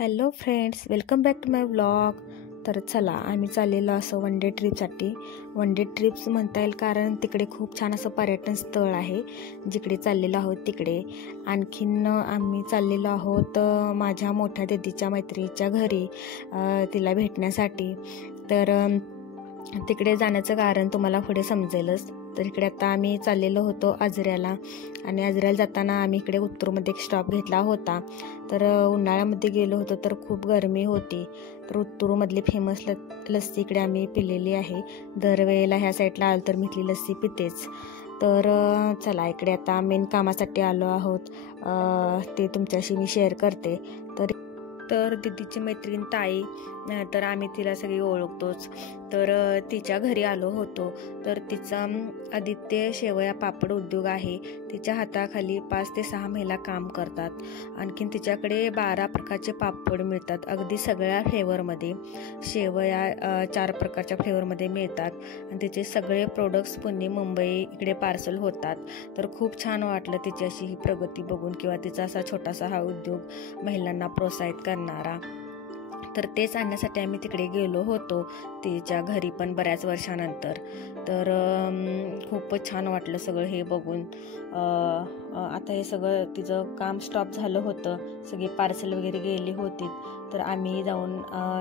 Hello friends, welcome back to my vlog. तर चला, आम्ही चाललेलो असं वन डे ट्रिपसाठी. वन डे ट्रिप्स म्हणता येईल कारण तिकडे खूप छान असं पर्यटन स्थळ आहे जिकडे चाललेलो आहोत तिकडे. आणखीन आम्ही चाललेलो आहोत माझ्या मोठ्या दीदीच्या मैत्रिणीच्या घरी तिला भेटण्यासाठी. तर तिकडे जाण्याचं कारण तुम्हाला पुढे समजेलच. तर इकडे आता आम्ही चाललेलो होतो आजऱ्याला, आणि आजऱ्याला जाताना आम्ही इकडे उत्तूरमध्ये एक स्टॉप घेतला होता. तर उन्हाळ्यामध्ये गेलो होतो तर खूप गरमी होती. तर उत्तूरमधली फेमस लस्सी इकडे आम्ही पिलेली आहे. दरवेळेला ह्या साईडला आलो तर मी इथली लस्सी पितेच. तर चला, इकडे आता मेन कामासाठी आलो आहोत, ते तुमच्याशी मी शेअर करते. तर दीदीची मैत्रीण ताई, तर आम्ही तिला सगळी ओळखतोच. तर तिच्या घरी आलो होतो. तर तिचा आदित्य शेवया पापड उद्योग आहे. तिच्या हाताखाली 5 ते 6 महिला काम करतात. आणखीन तिच्याकडे 12 प्रकारचे पापड मिळतात, अगदी सगळ्या फ्लेवरमध्ये. शेवया 4 प्रकारच्या फ्लेवरमध्ये मिळतात, आणि तिचे सगळे प्रोडक्ट्स पुणे मुंबई इकडे पार्सल होतात. तर खूप छान वाटलं तिची अशी ही प्रगती बघून, किंवा तिचा असा छोटासा हा उद्योग महिलांना प्रोत्साहित करणारा. तर तेच आणण्यासाठी आम्ही तिकडे गेलो होतो तिच्या घरी, पण बऱ्याच वर्षानंतर. तर खूपच छान वाटलं सगळं हे बघून. आता हे सगळं तिचं काम स्टॉप झालं होतं, सगळी पार्सल वगैरे गेली होती. तर आम्ही जाऊन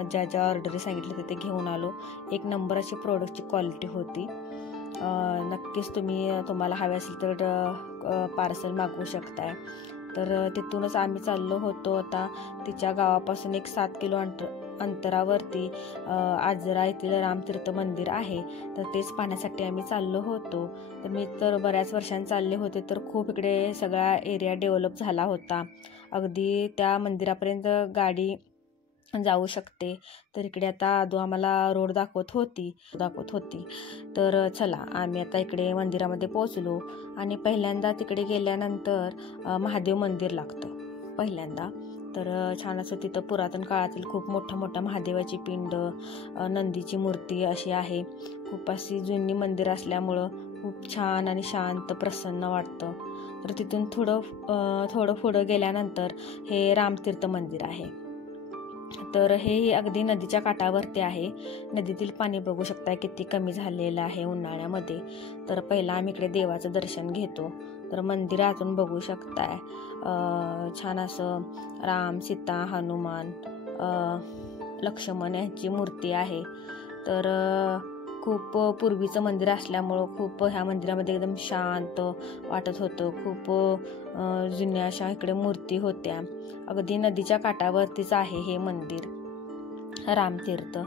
ज्या ज्या ऑर्डरी सांगितले होते ते घेऊन आलो. एक नंबर अशी प्रोडक्टची क्वालिटी होती. नक्कीच तुम्हाला हवे असेल तर पार्सल मागवू शकताय. तर तिथूनच आम्ही चाललो होतो. आता तिच्या गावापासून एक 7 किलो अंतरावरती आजरा येथील रामतीर्थ मंदिर आहे. तर तेच पाहण्यासाठी आम्ही चाललो होतो. तर मी तर बऱ्याच वर्षांनी चालले होते. तर खूप इकडे सगळा एरिया डेव्हलप झाला होता, अगदी त्या मंदिरापर्यंत गाडी जाऊ शकते. तर इकडे आता आदू आम्हाला रोड दाखवत होती. तर चला, आम्ही आता इकडे मंदिरामध्ये पोहोचलो. आणि पहिल्यांदा तिकडे गेल्यानंतर महादेव मंदिर लागतं पहिल्यांदा. तर छान असं तिथं पुरातन काळातील खूप मोठ्या महादेवाची पिंड, नंदीची मूर्ती अशी आहे. खूप अशी जुनी मंदिर असल्यामुळं खूप छान आणि शांत प्रसन्न वाटतं. तर तिथून थोडं पुढं गेल्यानंतर हे रामतीर्थ मंदिर आहे. तर हे अगदी नदीच्या काठावरती आहे. नदीतील पाणी बघू शकताय किती कमी झालेलं आहे उन्हाळ्यामध्ये. तर पहिला आम्ही इकडे देवाचं दर्शन घेतो. तर मंदिरातून बघू शकताय छान असं राम, सीता, हनुमान, लक्ष्मण यांची मूर्ती आहे. तर खूप पूर्वीचं मंदिर असल्यामुळं खूप ह्या मंदिरामध्ये एकदम शांत वाटत होतं. खूप जुन्या अशा इकडे मूर्ती होत्या. अगदी नदीच्या काठावरतीच आहे हे मंदिर रामतीर्थ.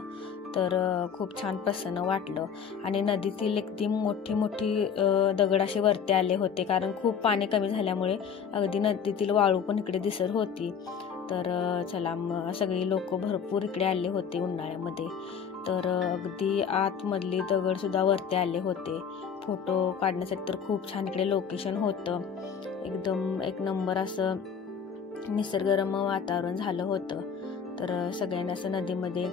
तर खूप छान प्रसन्न वाटलं. आणि नदीतील एकदम मोठी दगड असे वरती आले होते, कारण खूप पाणी कमी झाल्यामुळे अगदी नदीतील वाळू पण इकडे दिसत होती. तर चला, सगळी लोक भरपूर इकडे आले होते उन्हाळ्यामध्ये. तर अगदी आतमधली दगड सुद्धा वरती आले होते. फोटो काढण्यासाठी तर खूप छान इकडे लोकेशन होतं. एकदम एक नंबर असं निसर्गरम्य वातावरण झालं होतं. तर सगळ्यांना असं नदीमध्ये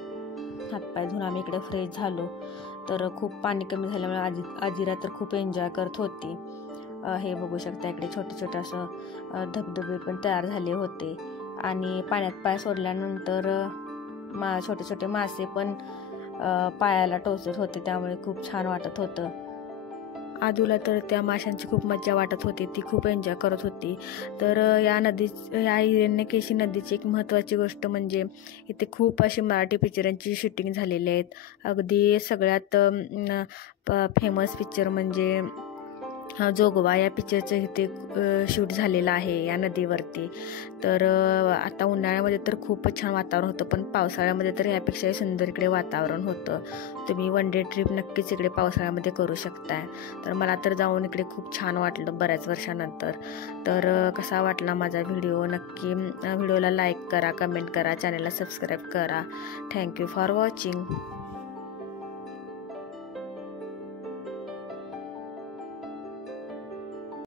हातपाय धुवून आम्ही इकडे फ्रेश झालो. तर खूप पाणी कमी झाल्यामुळे आजिरा तर खूप एन्जॉय करत होती. हे बघू शकता, इकडे छोटे असं धबधबे पण तयार झाले होते. आणि पाण्यात पाय सोडल्यानंतर छोटे मासे पण पायाला टोचत होते, त्यामुळे खूप छान वाटत होतं. आदूला तर त्या माशांची खूप मज्जा वाटत होती, ती खूप एन्जॉय करत होती. तर या हिरण्यकेशी नदीची एक महत्त्वाची गोष्ट म्हणजे इथे खूप अशी मराठी पिक्चरांची शूटिंग झालेली आहेत. अगदी सगळ्यात फेमस पिक्चर म्हणजे जोगवा या पिक्चरचं इथे शूट झालेलं आहे या नदीवरती. तर आता उन्हाळ्यामध्ये तर खूपच छान वातावरण होतं, पण पावसाळ्यामध्ये तर यापेक्षाही सुंदर इकडे वातावरण होतं. तुम्ही वन डे ट्रिप नक्कीच इकडे पावसाळ्यामध्ये करू शकताय. तर मला तर जाऊन इकडे खूप छान वाटलं बऱ्याच वर्षानंतर. तर कसा वाटला माझा व्हिडिओ, नक्की व्हिडिओला लाईक करा, कमेंट करा, चॅनलला सबस्क्राईब करा. Thank you for watching.